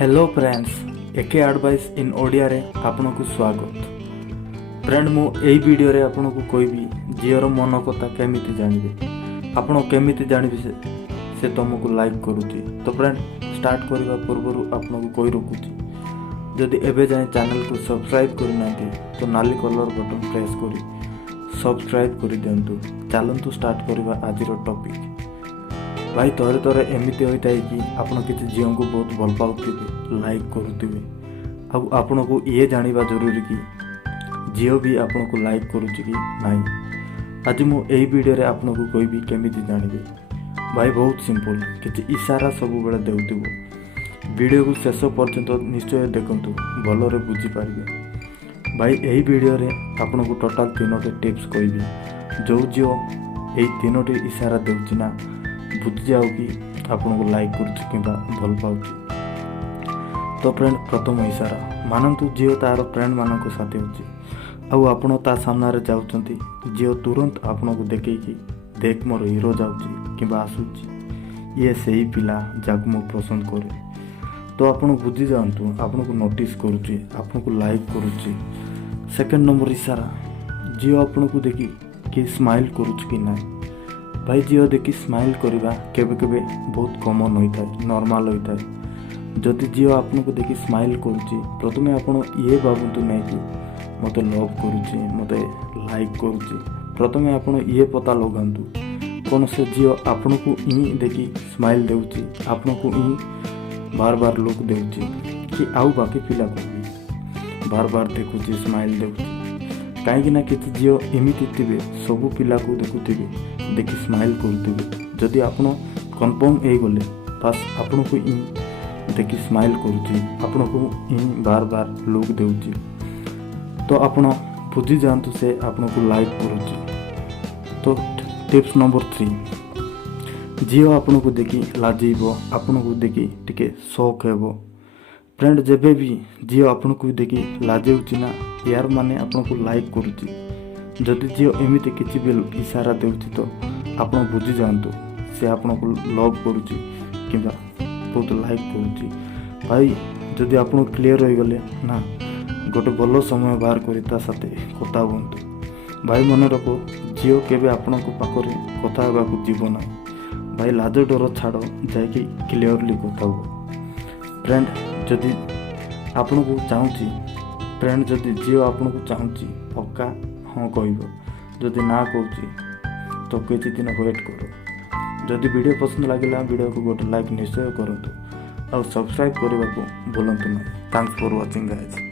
Hello friends, एके advice in Odia रे आपन को स्वागत। फ्रेंड मु एई वीडियो रे आपन को कहबी झीर मन कथा केमिति जानिबे, आपन केमिति जानिबे से तुमको लाइक करूची। तो फ्रेंड स्टार्ट करबा पूर्व आपन को कोई रखुची, जदि एबे जाए चैनल को सब्सक्राइब करना तो नाली कलर बटन प्रेस करी सब्सक्राइब कर दिंतु। चलतु स्टार्ट करबा आज टॉपिक। भाई थरे थरे एमती होता है कि आपड़ किसी झील को बहुत भल पाते लाइक करुवे, आपण को ये जाना जरूरी कि झील भी आपण को लाइक करुच्ची कि नहीं। आज मुझे वीडियो रे आपन को कहबी केमिति जानिबे। भाई बहुत सिंपल, किसी इशारा सब बेले देउथिबो। वीडियो को शेष पर्यंत निश्चय देखंतु, भलरे बुझी पारिबे। भाई यही वीडियो रे आपन को टोटाल 3टी टिप्स कहबी। जो झील यही 3टी इशारा देउछि ना बुझी जाओ कि आपन को लाइक करुच्ची कि भल पाउची। तो फ्रेंड प्रथम इशारा मानतु झील तार फ्रेंड मान साथी अच्छी आपण ता सामने जाऊँच, झील तुरंत आपन को देखी देख मोर हीरो जाऊँगी कि आसूची, ये सही पिला जाक मु पसंद करे। तो आपन बुझी जातु आपन को नोटिस करुच्ची, आपन को लाइक करुच्ची। सेकेंड नंबर इशारा, झील आपन को देखी कि स्माइल करुच्ची कि ना। भाई झील देखी स्माइल करवा केबे केबे बहुत कॉमन होता है, नॉर्मल होता है। जदि झील आपन को देखी स्माइल करुच्ची, प्रथमे आपन ये भावतु नहीं कि मते लव करुच्ची, मते लाइक करुच्ची। प्रथमे आपन ये पता लगातु कौन से झील आपन को इन देखी स्माइल देउची, आपन को इन बार बार लुक देउची कि आउ बाकी पिला को भी बार बार देखुची स्माइल देउची। कहीं ना किसी झील एमती थे सबू पिला को देखुवे देखी स्माइल करुवे। जदि आप कन्फर्म हो गले बस आपन को इन देखी स्माइल करुच्ची, आपन को इन बार बार लुक देउची, तो आपन बुझी जातु से आपन को लाइक करुच्ची। तो टिप्स नंबर 3, झील आपन को देखी लाजब, आपन को देखी टिके शौक हेबो। फ्रेंड जेबे भी झील आपन को देखी लाजौची ना, यार माने आपन को लाइक करुच्ची। जदि झील एमती किसी भी इशारा देउची तो आपन बुझी जातु से आपन को लव करुच्ची कि बहुत लाइक करुच्ची। भाई जदि आपन क्लियर हो गले ना, गोटे भल समय बाहर करी ता साथे कथा हुंतु। भाई मन रखो, झील केबे आपन को पाखरे कथा होगा को जीव ना। भाई लाज डर छाड़ जाकि क्लियरली कथा हो। फ्रेंड जदि आपन को चाहूँगी, फ्रेंड जदि झील आपन को चाहूँगी पक्का हाँ कहब, जदि ना कहूँ तो किसी दिन वेट करो। जदि वीडियो पसंद लगे वीडियो को गोटे लाइक निश्चय करूँ और सब्सक्राइब करने को भूलु ना। Thanks for watching guys.